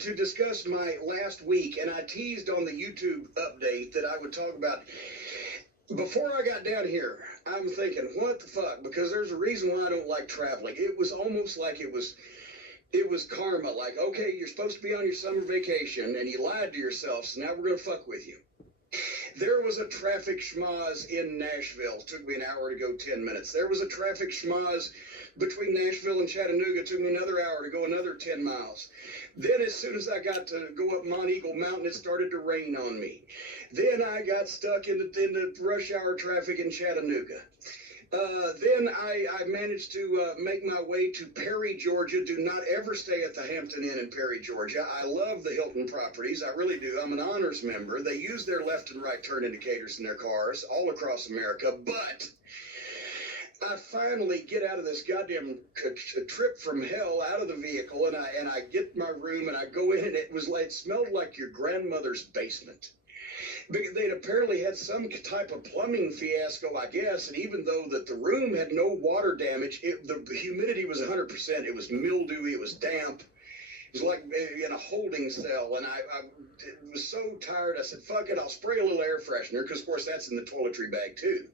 to discuss my last week, and I teased on the YouTube update that I would talk about. Before I got down here, I'm thinking, what the fuck? Because there's a reason why I don't like traveling. It was almost like it was karma. Like, okay, you're supposed to be on your summer vacation, and you lied to yourself, so now we're going to fuck with you. There was a traffic schmoz in Nashville. It took me an hour to go 10 minutes. There was a traffic schmoz between Nashville and Chattanooga. It took me another hour to go another 10 miles. Then as soon as I got to go up Mount Eagle Mountain, it started to rain on me. Then I got stuck in the rush hour traffic in Chattanooga. Then I managed to make my way to Perry, Georgia. Do not ever stay at the Hampton Inn in Perry, Georgia. I love the Hilton properties. I really do. I'm an honors member. They use their left and right turn indicators in their cars all across America. But I finally get out of this goddamn trip from hell out of the vehicle, and I get my room, and I go in, and it smelled like your grandmother's basement. They'd apparently had some type of plumbing fiasco, I guess, and even though that the room had no water damage, the humidity was 100%. It was mildewy, it was damp. It was like in a holding cell, and I was so tired, I said, fuck it, I'll spray a little air freshener, because, of course, that's in the toiletry bag, too.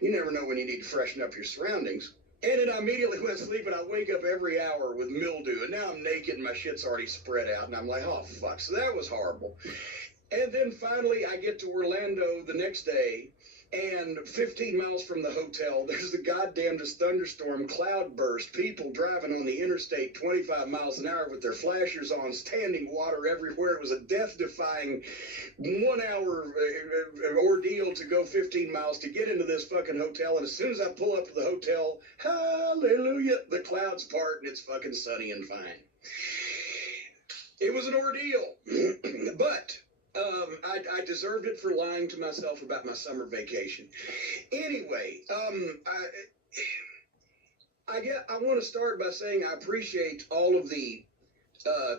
You never know when you need to freshen up your surroundings. And then I immediately went to sleep, and I wake up every hour with mildew, and now I'm naked, and my shit's already spread out, and I'm like, oh, fuck, so that was horrible. And then finally I get to Orlando the next day, and 15 miles from the hotel, there's the goddamnest thunderstorm, cloudburst, people driving on the interstate 25 miles an hour with their flashers on, standing water everywhere. It was a death-defying 1 hour ordeal to go 15 miles to get into this fucking hotel. And as soon as I pull up to the hotel, hallelujah, the clouds part and it's fucking sunny and fine. It was an ordeal, but I deserved it for lying to myself about my summer vacation. Anyway, I want to start by saying I appreciate all of the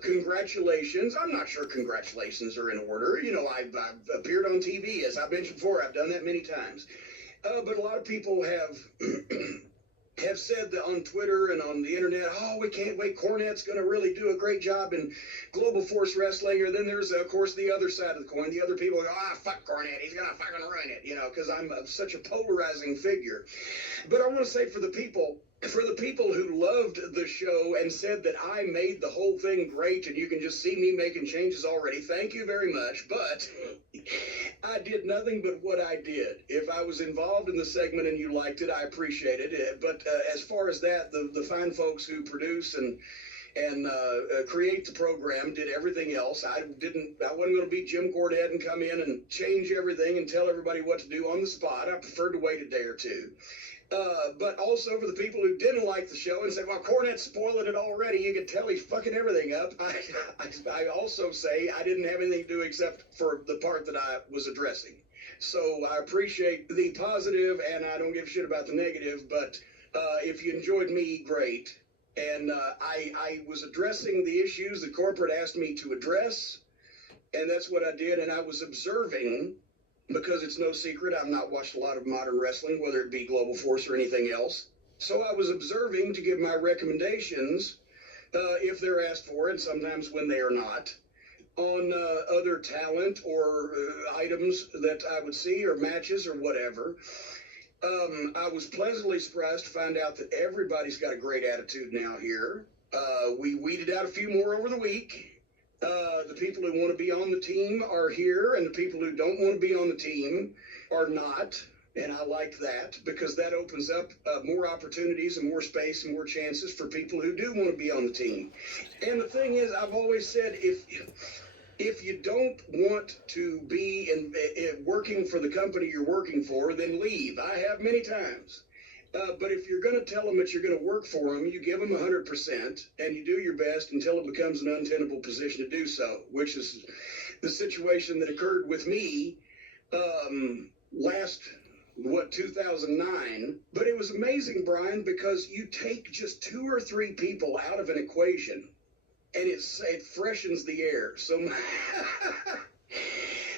congratulations. I'm not sure congratulations are in order. You know, I've appeared on TV, as I mentioned before. I've done that many times. But a lot of people have said that on Twitter and on the internet, oh, we can't wait, Cornette's going to really do a great job in Global Force Wrestling. Or then there's, of course, the other side of the coin. The other people go, fuck Cornette, he's going to fucking ruin it, you know, because I'm such a polarizing figure. But I want to say for the people who loved the show and said that I made the whole thing great and you can just see me making changes already, thank you very much. But I did nothing but what I did. If I was involved in the segment and you liked it, I appreciated it. But as far as that, the fine folks who produce and create the program did everything else. I wasn't going to be Jim Cornette and come in and change everything and tell everybody what to do on the spot. I preferred to wait a day or two. But also for the people who didn't like the show and said, well, Cornette's spoiling it already. You could tell he's fucking everything up. I also say I didn't have anything to do except for the part that I was addressing. So I appreciate the positive, and I don't give a shit about the negative. But if you enjoyed me, great. And I was addressing the issues the corporate asked me to address, and that's what I did. And I was observing, because it's no secret, I've not watched a lot of modern wrestling, whether it be Global Force or anything else. So I was observing to give my recommendations, if they're asked for, and sometimes when they are not, on other talent or items that I would see, or matches or whatever. I was pleasantly surprised to find out that everybody's got a great attitude now here. We weeded out a few more over the week. The people who want to be on the team are here, and the people who don't want to be on the team are not. And I like that, because that opens up more opportunities and more space and more chances for people who do want to be on the team. And the thing is, I've always said, if you don't want to be working for the company you're working for, then leave. I have many times. But if you're going to tell them that you're going to work for them, you give them 100%, and you do your best until it becomes an untenable position to do so, which is the situation that occurred with me last, 2009. But it was amazing, Brian, because you take just 2 or 3 people out of an equation, and it freshens the air. So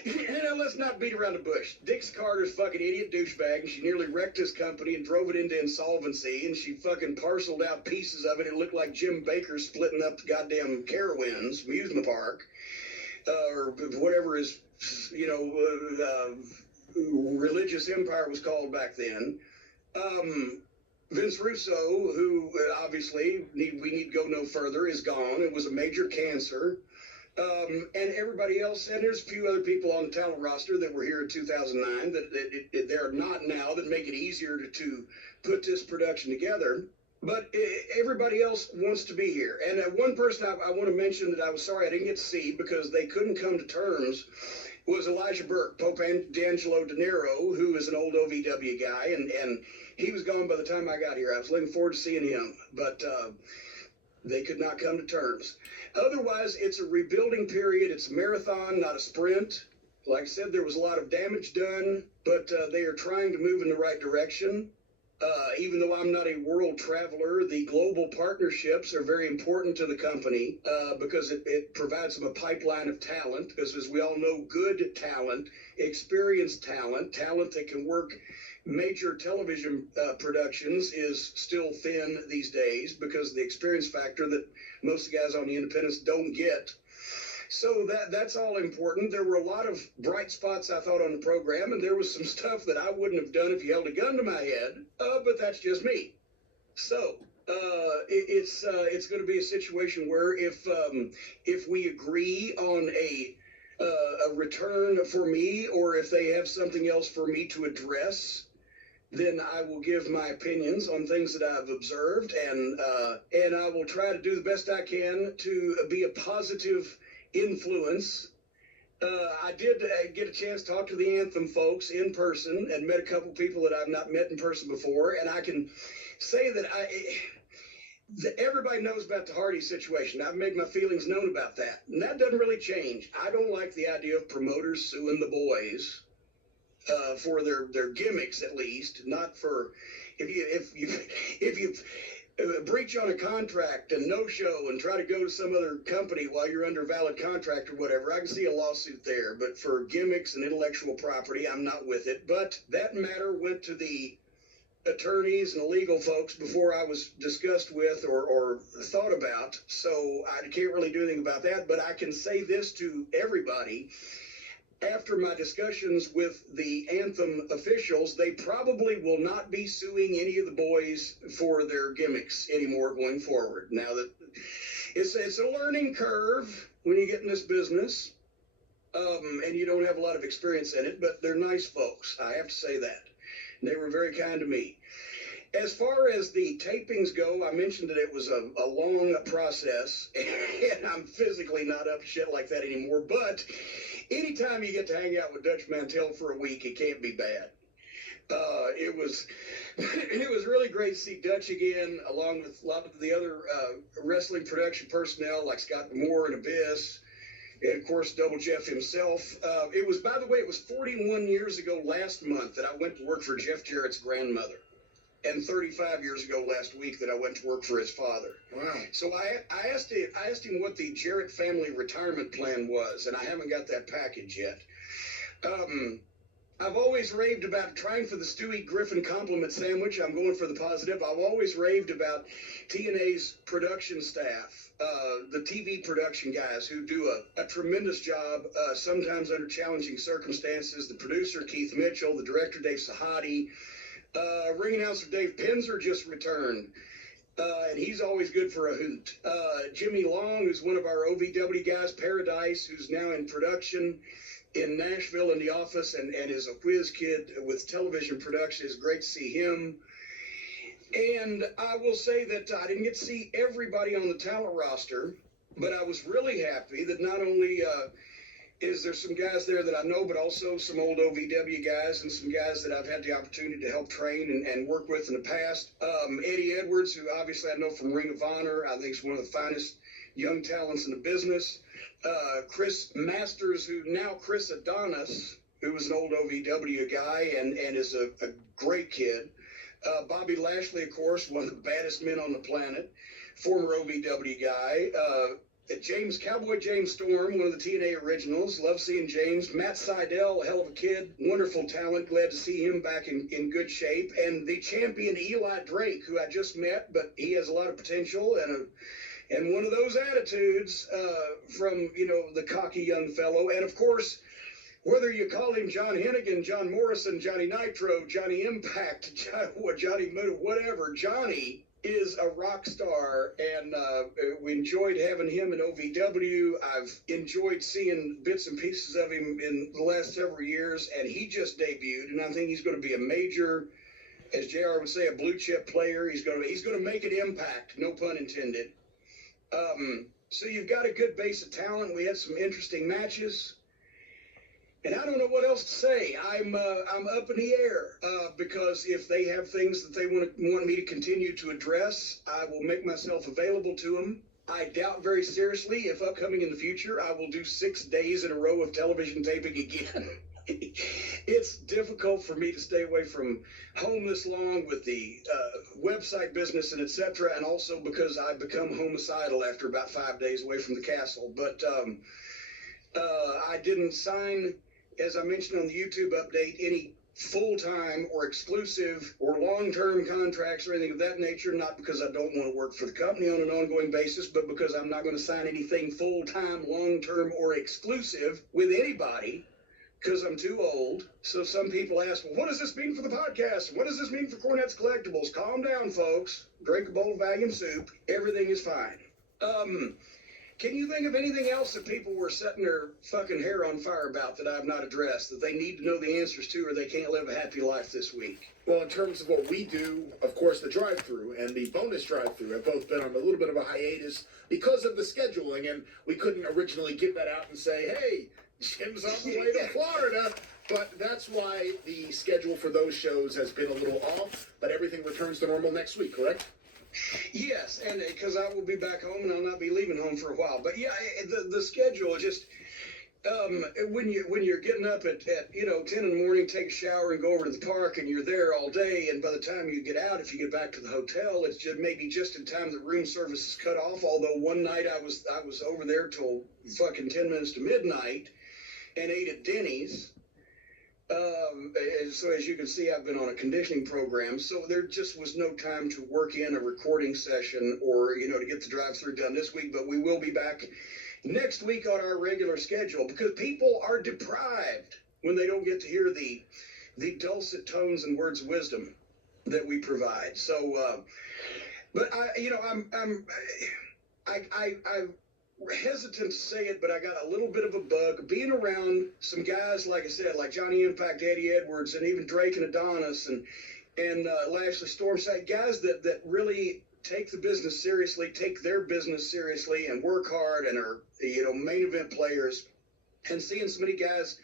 Now, let's not beat around the bush. Dix Carter's fucking idiot douchebag, and she nearly wrecked his company and drove it into insolvency, and she fucking parceled out pieces of it. It looked like Jim Baker splitting up the goddamn Carowinds amusement park, or whatever his, religious empire was called back then. Vince Russo, who obviously we need to go no further, is gone. It was a major cancer. And everybody else, and there's a few other people on the talent roster that were here in 2009 that they're not now, that make it easier to put this production together. But everybody else wants to be here. And one person I want to mention that I was sorry I didn't get to see because they couldn't come to terms was Elijah Burke, Pope D'Angelo De Niro, who is an old OVW guy, and he was gone by the time I got here. I was looking forward to seeing him, but they could not come to terms. Otherwise, it's a rebuilding period. It's a marathon, not a sprint. Like I said, there was a lot of damage done, but they are trying to move in the right direction. Even though I'm not a world traveler, the global partnerships are very important to the company because it provides them a pipeline of talent. Because as we all know, good talent, experienced talent, talent that can work major television productions is still thin these days because of the experience factor that most of the guys on the independents don't get. So that's all important. There were a lot of bright spots, I thought, on the program, and there was some stuff that I wouldn't have done if you held a gun to my head, but that's just me. So it's going to be a situation where if we agree on a return for me, or if they have something else for me to address, then I will give my opinions on things that I've observed, and I will try to do the best I can to be a positive influence. I did get a chance to talk to the Anthem folks in person and met a couple people that I've not met in person before, and I can say that everybody knows about the Hardy situation. I've made my feelings known about that, and that doesn't really change. I don't like the idea of promoters suing the boys for their gimmicks, at least, not for if you breach on a contract and no show and try to go to some other company while you're under valid contract or whatever. I can see a lawsuit there, but for gimmicks and intellectual property, I'm not with it. But that matter went to the attorneys and the legal folks before I was discussed with or thought about, so I can't really do anything about that. But I can say this to everybody: after my discussions with the Anthem officials, they probably will not be suing any of the boys for their gimmicks anymore going forward. Now that it's a learning curve when you get in this business, and you don't have a lot of experience in it, but they're nice folks. I have to say that. They were very kind to me. As far as the tapings go, I mentioned that it was a long process, and I'm physically not up to shit like that anymore, but anytime you get to hang out with Dutch Mantell for a week, it can't be bad. It was really great to see Dutch again, along with a lot of the other wrestling production personnel like Scott Moore and Abyss, and of course Double Jeff himself. It was 41 years ago last month that I went to work for Jeff Jarrett's grandmother, and 35 years ago last week that I went to work for his father. Wow. So I asked him what the Jarrett family retirement plan was, and I haven't got that package yet. I've always raved about trying for the Stewie Griffin compliment sandwich. I'm going for the positive. I've always raved about TNA's production staff, the TV production guys who do a tremendous job, sometimes under challenging circumstances. The producer, Keith Mitchell, the director, Dave Sahadi, ring announcer Dave Penzer just returned, and he's always good for a hoot. Jimmy Long, who's one of our OVW guys, Paradise, who's now in production in Nashville in the office and is a whiz kid with television production. It's great to see him. And I will say that I didn't get to see everybody on the talent roster, but I was really happy that not only is there some guys there that I know, but also some old OVW guys and some guys that I've had the opportunity to help train and work with in the past. Eddie Edwards, who obviously I know from Ring of Honor, I think is one of the finest young talents in the business. Chris Masters, Chris Adonis, who was an old OVW guy and is a great kid. Bobby Lashley, of course, one of the baddest men on the planet, former OVW guy. Cowboy James Storm, one of the TNA originals. Love seeing James. Matt Sydal, a hell of a kid. Wonderful talent. Glad to see him back in good shape. And the champion Eli Drake, who I just met, but he has a lot of potential and one of those attitudes from, the cocky young fellow. And, of course, whether you call him John Hennigan, John Morrison, Johnny Nitro, Johnny Impact, Johnny whatever, Johnny is a rock star, and we enjoyed having him in OVW. I've enjoyed seeing bits and pieces of him in the last several years, and he just debuted, and I think he's going to be a major, as JR would say, a blue chip player. He's going to make an impact, no pun intended. So you've got a good base of talent. We had some interesting matches. And I don't know what else to say. I'm up in the air because if they have things that they want me to continue to address, I will make myself available to them. I doubt very seriously if upcoming in the future I will do 6 days in a row of television taping again. It's difficult for me to stay away from home this long with the website business and etc. And also because I become homicidal after about 5 days away from the castle. But I didn't sign, as I mentioned on the YouTube update, any full-time or exclusive or long-term contracts or anything of that nature, not because I don't want to work for the company on an ongoing basis, but because I'm not going to sign anything full-time, long-term, or exclusive with anybody because I'm too old. So some people ask, well, what does this mean for the podcast? What does this mean for Cornette's Collectibles? Calm down, folks. Drink a bowl of Valium soup. Everything is fine. Can you think of anything else that people were setting their fucking hair on fire about that I've not addressed, that they need to know the answers to or they can't live a happy life this week? Well, in terms of what we do, of course, the drive-thru and the bonus drive-thru have both been on a little bit of a hiatus because of the scheduling, and we couldn't originally give that out and say, hey, Jim's on the way to Florida. But that's why the schedule for those shows has been a little off, but everything returns to normal next week, correct? Yes, and because I will be back home and I'll not be leaving home for a while. But yeah, the schedule just when you're getting up at 10 in the morning, take a shower and go over to the park, and you're there all day, and by the time you get out, if you get back to the hotel, it's just maybe just in time that room service is cut off. Although one night I was over there till fucking 10 minutes to midnight and ate at Denny's. So as you can see, I've been on a conditioning program, so there just was no time to work in a recording session or, to get the drive-thru done this week, but we will be back next week on our regular schedule because people are deprived when they don't get to hear the dulcet tones and words of wisdom that we provide. So, but I'm hesitant to say it, but I got a little bit of a bug being around some guys, like I said, like Johnny Impact, Eddie Edwards, and even Drake and Adonis and Lashley Stormside, guys that really take the business seriously, take their business seriously, and work hard and are main event players. And seeing so many guys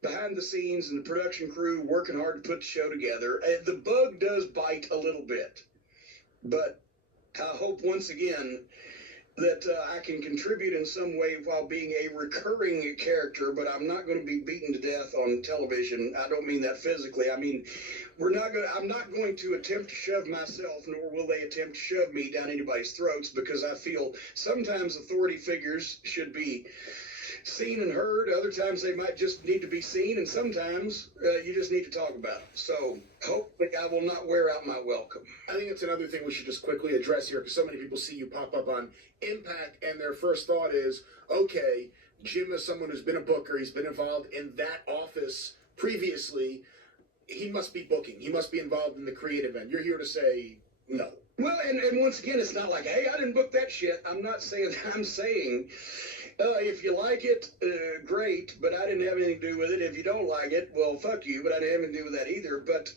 behind the scenes and the production crew working hard to put the show together, the bug does bite a little bit. But I hope once again that I can contribute in some way while being a recurring character, but I'm not going to be beaten to death on television. I don't mean that physically. I mean, I'm not going to attempt to shove myself, nor will they attempt to shove me down anybody's throats, because I feel sometimes authority figures should be seen and heard. Other times they might just need to be seen, and sometimes you just need to talk about them. So hopefully I will not wear out my welcome. I think it's another thing we should just quickly address here, because so many people see you pop up on Impact, and their first thought is, okay, Jim is someone who's been a booker. He's been involved in that office previously. He must be booking. He must be involved in the creative end. You're here to say no. Well, and once again, it's not like, hey, I didn't book that shit. I'm not saying that. I'm saying if you like it, great, but I didn't have anything to do with it. If you don't like it, well, fuck you, but I didn't have anything to do with that either. But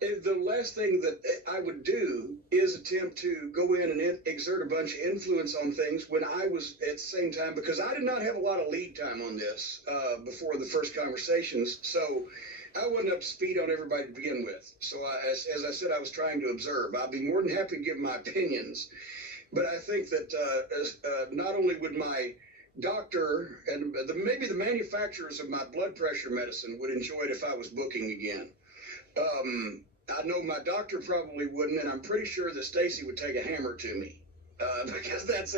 the last thing that I would do is attempt to go in and exert a bunch of influence on things when I was at the same time, because I did not have a lot of lead time on this before the first conversations. So I wasn't up to speed on everybody to begin with. So as I said, I was trying to observe. I'd be more than happy to give my opinions. But I think that not only would my doctor and maybe the manufacturers of my blood pressure medicine would enjoy it if I was booking again. I know my doctor probably wouldn't, and I'm pretty sure that Stacy would take a hammer to me because that's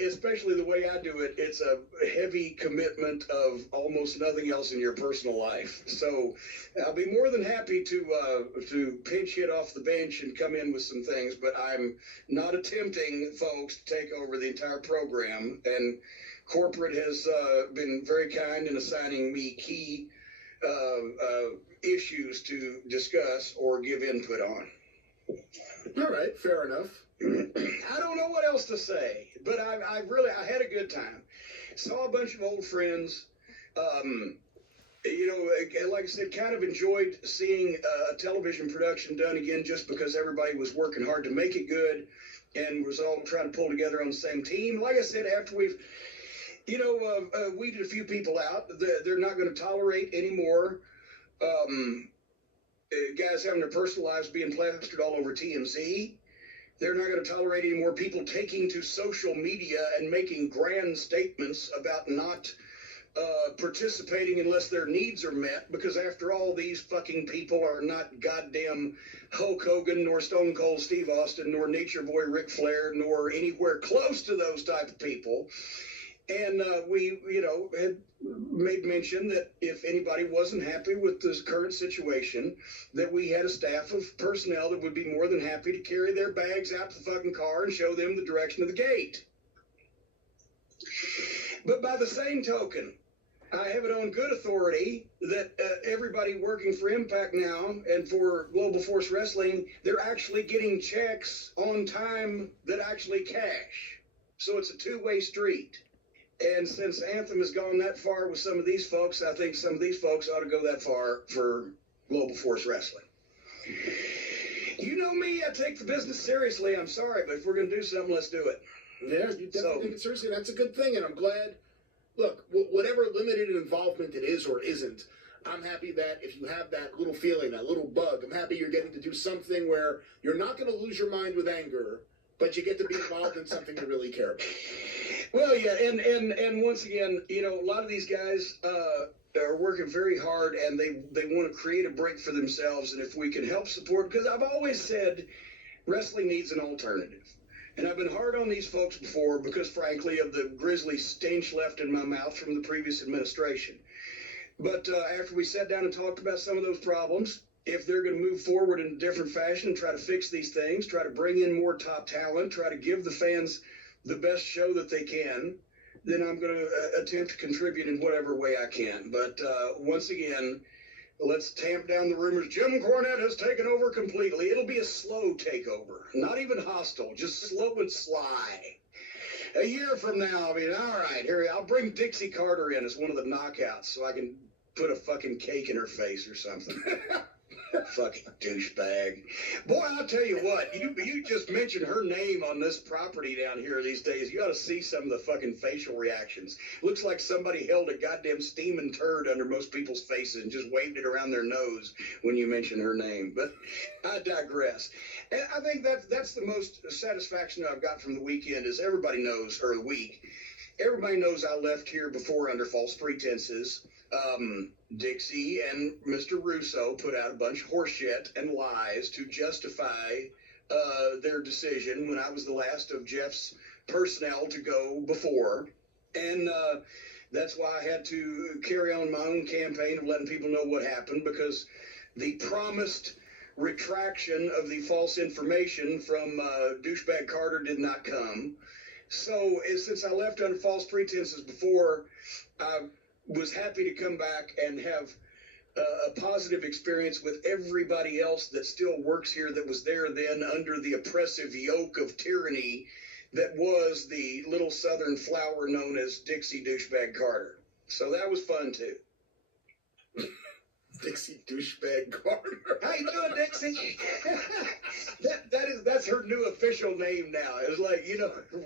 especially the way I do it, it's a heavy commitment of almost nothing else in your personal life. So I'll be more than happy to pinch hit off the bench and come in with some things, but I'm not attempting, folks, to take over the entire program. And corporate has been very kind in assigning me key issues to discuss or give input on. All right, fair enough. I don't know what else to say, but I had a good time. Saw a bunch of old friends. Like I said, kind of enjoyed seeing a television production done again, just because everybody was working hard to make it good and was all trying to pull together on the same team. Like I said, after we've weeded a few people out, they're not going to tolerate anymore guys having their personal lives being plastered all over TMZ. They're not going to tolerate any more people taking to social media and making grand statements about not participating unless their needs are met, because after all, these fucking people are not goddamn Hulk Hogan, nor Stone Cold Steve Austin, nor Nature Boy Ric Flair, nor anywhere close to those type of people. And we, had made mention that if anybody wasn't happy with this current situation, that we had a staff of personnel that would be more than happy to carry their bags out to the fucking car and show them the direction of the gate. But by the same token, I have it on good authority that everybody working for Impact now and for Global Force Wrestling, they're actually getting checks on time that actually cash. So it's a two-way street. And since Anthem has gone that far with some of these folks, I think some of these folks ought to go that far for Global Force Wrestling. You know me, I take the business seriously. I'm sorry, but if we're going to do something, let's do it. Yeah, you definitely take it seriously. That's a good thing, and I'm glad. Look, whatever limited involvement it is or isn't, I'm happy that if you have that little feeling, that little bug, I'm happy you're getting to do something where you're not going to lose your mind with anger, but you get to be involved in something you really care about. Well, yeah, and once again, a lot of these guys are working very hard, and they want to create a break for themselves, and if we can help support, because I've always said wrestling needs an alternative. And I've been hard on these folks before because, frankly, of the grisly stench left in my mouth from the previous administration. But after we sat down and talked about some of those problems, if they're going to move forward in a different fashion, try to fix these things, try to bring in more top talent, try to give the fans the best show that they can, then I'm going to attempt to contribute in whatever way I can. But once again, let's tamp down the rumors. Jim Cornette has taken over completely. It'll be a slow takeover, not even hostile, just slow and sly. A year from now, all right, here, I'll bring Dixie Carter in as one of the knockouts so I can put a fucking cake in her face or something. Fucking douchebag. Boy, I'll tell you what, you just mentioned her name on this property down here these days. You ought to see some of the fucking facial reactions. Looks like somebody held a goddamn steaming turd under most people's faces and just waved it around their nose when you mention her name. But I digress. And I think that's the most satisfaction I've got from the weekend is everybody knows, or the week, everybody knows I left here before under false pretenses. Dixie and Mr. Russo put out a bunch of horseshit and lies to justify their decision when I was the last of Jeff's personnel to go before. And that's why I had to carry on my own campaign of letting people know what happened, because the promised retraction of the false information from douchebag Carter did not come. So since I left under false pretenses before, I was happy to come back and have a positive experience with everybody else that still works here that was there then under the oppressive yoke of tyranny that was the little southern flower known as Dixie Douchebag Carter. So that was fun too. Dixie Douchebag Carter. How you doing, Dixie? That's her new official name now. It's like,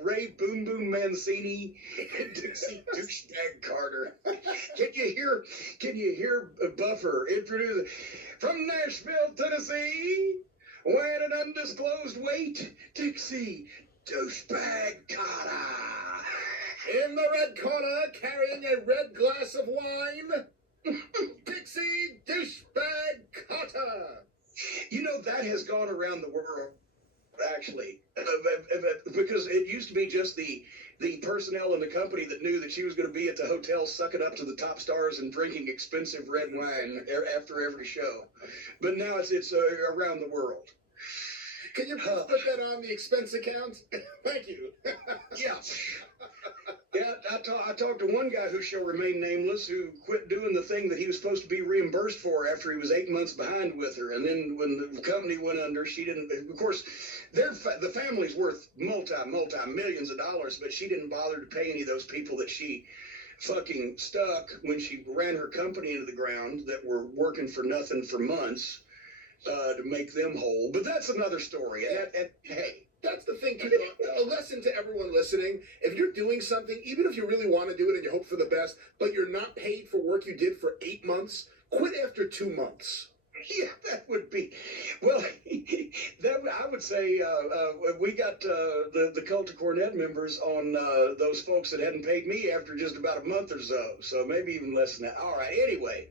Ray Boom Boom Mancini and Dixie Douchebag Carter. Can you hear Buffer introduce from Nashville, Tennessee? Weighing an undisclosed weight, Dixie Douchebag Carter. In the red corner, carrying a red glass of wine, Dixie Douchebag Carter. That has gone around the world actually, because it used to be just the personnel in the company that knew that she was going to be at the hotel sucking up to the top stars and drinking expensive red wine after every show. But now it's around the world. Can you put that on the expense account? Thank you. Yeah. Yeah, I talked to one guy who shall remain nameless who quit doing the thing that he was supposed to be reimbursed for after he was 8 months behind with her. And then when the company went under, she didn't, of course, the family's worth multi millions of dollars, but she didn't bother to pay any of those people that she fucking stuck when she ran her company into the ground that were working for nothing for months to make them whole. But that's another story. And hey. That's the thing, people. A lesson to everyone listening. If you're doing something, even if you really want to do it and you hope for the best, but you're not paid for work you did for 8 months, quit after 2 months. Yeah, that would be, well, I would say we got the Cult of Cornette members on those folks that hadn't paid me after just about a month or so. So maybe even less than that. All right, anyway.